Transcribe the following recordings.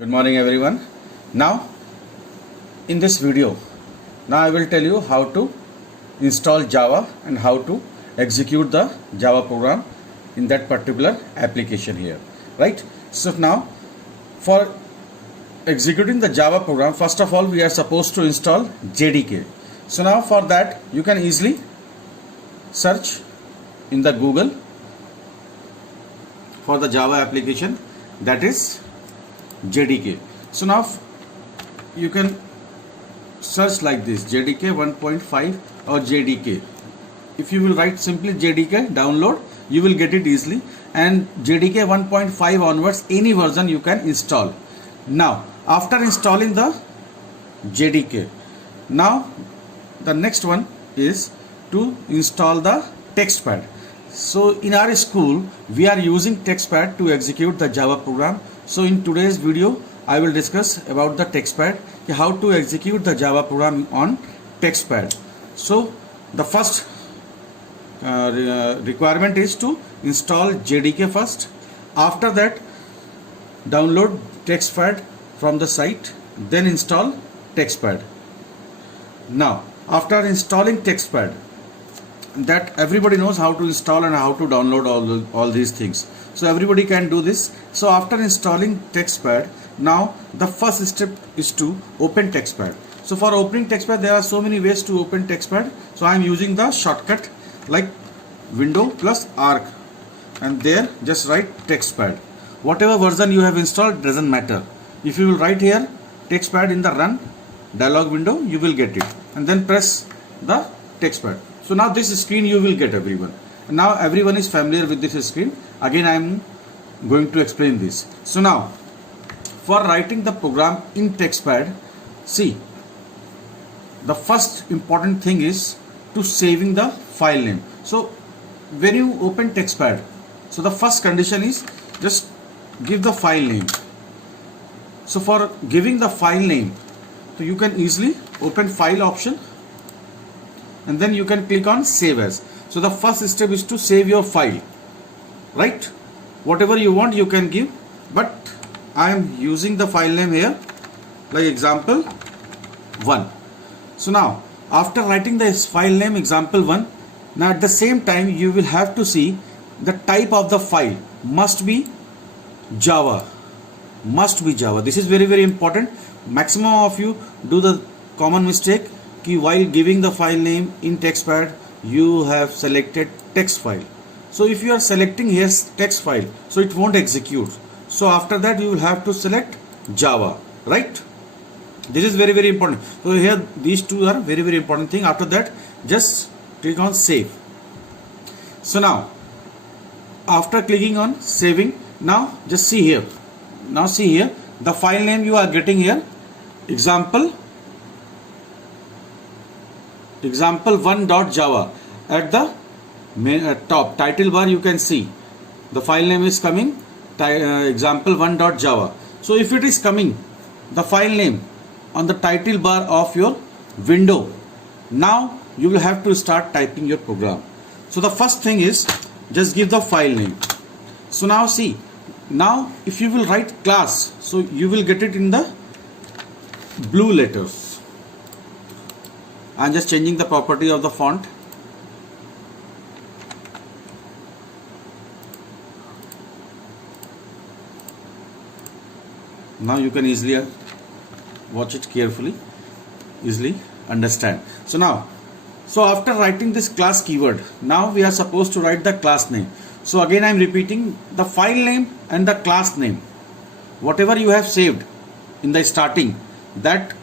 Good morning everyone. Now in this video, I will tell you how to install Java and how to execute the Java program in that particular application here, right? So now for executing the Java program, first of all we are supposed to install JDK. So now for that you can easily search in the Google for the Java application, that is JDK. So now you can search like this, JDK 1.5 or JDK. If you will write simply JDK download, you will get it easily, and JDK 1.5 onwards any version you can install. Now after installing the JDK, now the next one is to install the TextPad. So in our school we are using TextPad to execute the Java program. So in today's video I will discuss about the TextPad, how to execute the Java program on TextPad. So the first requirement is to install JDK first. After that download TextPad from the site, then install TextPad. Now after installing TextPad, that everybody knows how to install and how to download all these things. So everybody can do this. So after installing TextPad, now the first step is to open TextPad. So for opening TextPad, there are so many ways to open TextPad. So I am using the shortcut like window plus arc, and there just write TextPad. Whatever version you have installed doesn't matter. If you will write here TextPad in the run dialog window, you will get it, and then press the TextPad. So now this screen you will get, everyone. Now everyone is familiar with this screen. Again I am going to explain this. So now for writing the program in TextPad, see, the first important thing is to saving the file name. So when you open TextPad, so the first condition is just give the file name. So for giving the file name, so you can easily open file option, and then you can click on save as. So the first step is to save your file, right? Whatever you want you can give, but I am using the file name here like example 1. So now after writing this file name example 1, now at the same time you will have to see the type of the file must be Java. This is very important. Maximum of you do the common mistake कि while giving the file name in TextPad you have selected text file. So if you are selecting here text file, so it won't execute. So after that you will have to select Java, right? This is very important. So here these two are very important thing. After that just click on save. So now after clicking on saving, now just see here. Now see here the file name you are getting here, example1.java. At the top title bar you can see the file name is coming example1.java. So if it is coming the file name on the title bar of your window, now you will have to start typing your program. So the first thing is just give the file name. So now see, now if you will write class, so you will get it in the blue letters. I am just changing the property of the font. Now you can easily watch it carefully, easily understand. So now, so after writing this class keyword, now we are supposed to write the class name. So again I am repeating, the file name and the class name, whatever you have saved in the starting, that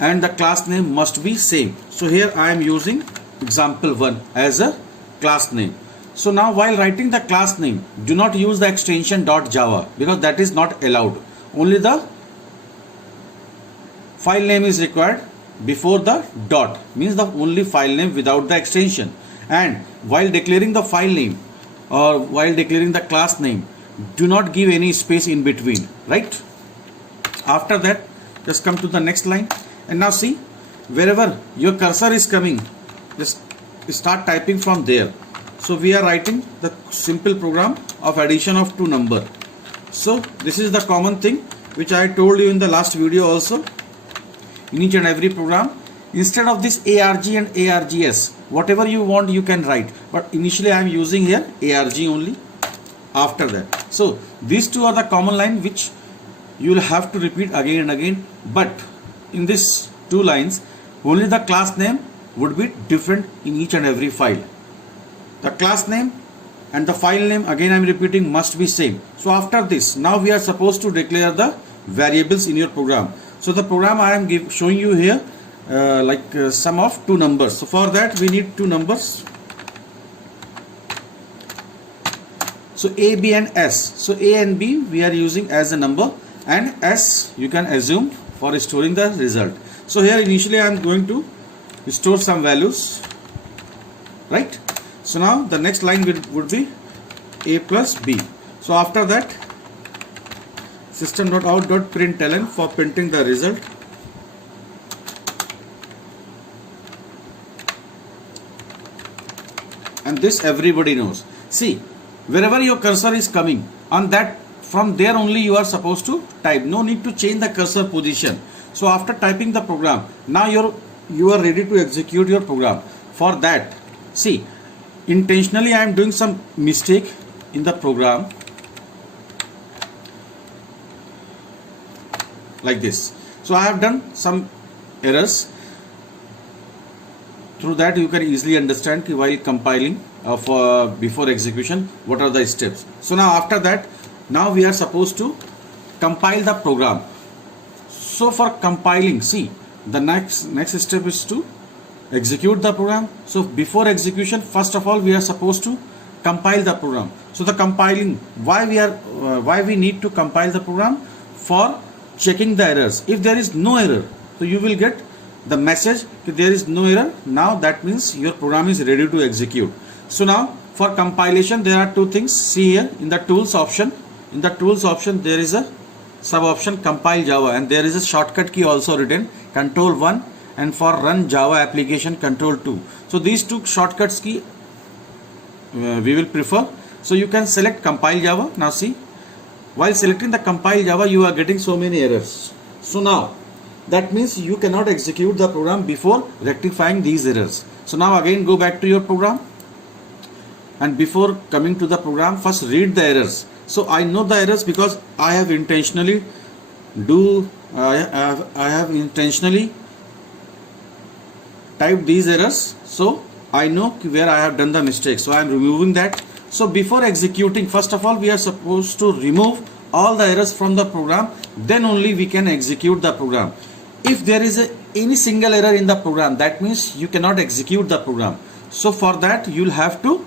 and the class name must be same. So here I am using example1 as a class name. So now while writing the class name, do not use the extension .java because that is not allowed. Only the file name is required before the dot, means the only file name without the extension. And while declaring the file name or while declaring the class name, do not give any space in between, right? After that just come to the next line, and now see, wherever your cursor is coming, just start typing from there. So we are writing the simple program of addition of two numbers. So this is the common thing. which I told you in the last video also. In each and every program, instead of this ARG and ARGS, whatever you want you can write, but initially I am using here ARG only. After that, so these two are the common line which you will have to repeat again and again, but in these two lines only the class name would be different in each and every file. The class name and the file name, again I am repeating, must be same. So after this, now we are supposed to declare the variables in your program. So the program I am showing you here sum of two numbers. So for that we need two numbers. So A, B and S. So A and B we are using as a number, and S you can assume for storing the result. So here initially I am going to store some values, right? So now the next line would be A plus B. So after that, system.out.println for printing the result. And this everybody knows. See, wherever your cursor is coming, on that, from there only you are supposed to type. No need to change the cursor position. So after typing the program, now you are ready to execute your program. For that, see, intentionally I am doing some mistake in the program like this. So I have done some errors. Through that you can easily understand while compiling before execution what are the steps. So now after that, now we are supposed to compile the program. So for compiling, see, the next step is to execute the program. So before execution, first of all we are supposed to compile the program. So the compiling, why we need to compile the program? For checking the errors. If there is no error, so you will get the message that there is no error. Now that means your program is ready to execute. So now for compilation there are two things. See here in the tools option. In the tools option there is a sub option compile Java, and there is a shortcut key also written, Control 1, and for run Java application Control 2. So these two shortcuts key we will prefer. So you can select compile Java. Now see, while selecting the compile Java you are getting so many errors. So now that means you cannot execute the program before rectifying these errors. So now again go back to your program, and before coming to the program, first read the errors. So I know the errors because I have intentionally typed these errors. So I know where I have done the mistake. So I am removing that. So before executing, first of all we are supposed to remove all the errors from the program. Then only we can execute the program. If there is any single error in the program, that means you cannot execute the program. So for that you will have to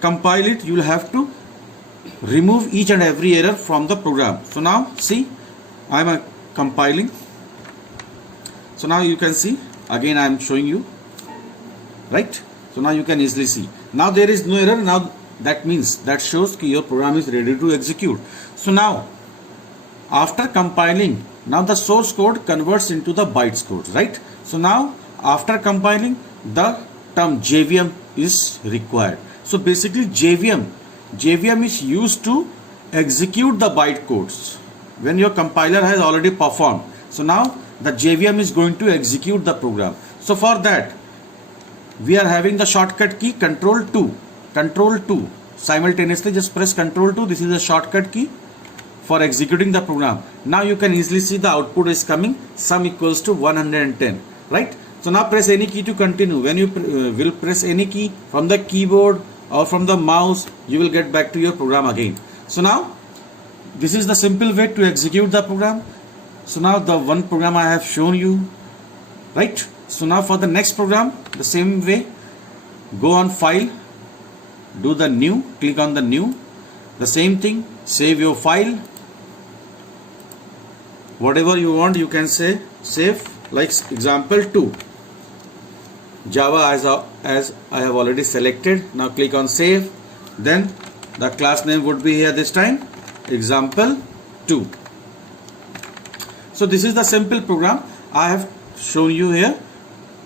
compile it. You will have to remove each and every error from the program. So now see, I am compiling. So now you can see, again I am showing you, right? So now you can easily see. Now there is no error. Now that means, that shows that your program is ready to execute. So now after compiling, now the source code converts into the bytes code, right? So now after compiling, the term JVM is required. So basically JVM is used to execute the byte codes when your compiler has already performed. So now the JVM is going to execute the program. So for that we are having the shortcut key Control 2. Simultaneously just press Control 2. This is a shortcut key for executing the program. Now you can easily see the output is coming, sum equals to 110, right? So now press any key to continue. When you will press any key from the keyboard or from the mouse, you will get back to your program again. So now this is the simple way to execute the program. So now the one program I have shown you, right? So now for the next program, the same way, go on file, do the new, click on the new, the same thing, save your file, whatever you want you can say, save, like example 2, Java as I have already selected. Now click on save, then the class name would be here this time, example 2. So this is the simple program I have shown you here,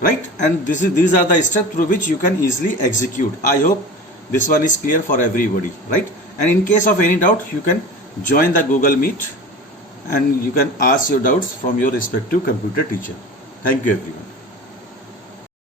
right? And these are the steps through which you can easily execute. I hope this one is clear for everybody, right? And in case of any doubt, you can join the Google Meet and you can ask your doubts from your respective computer teacher. Thank you everyone.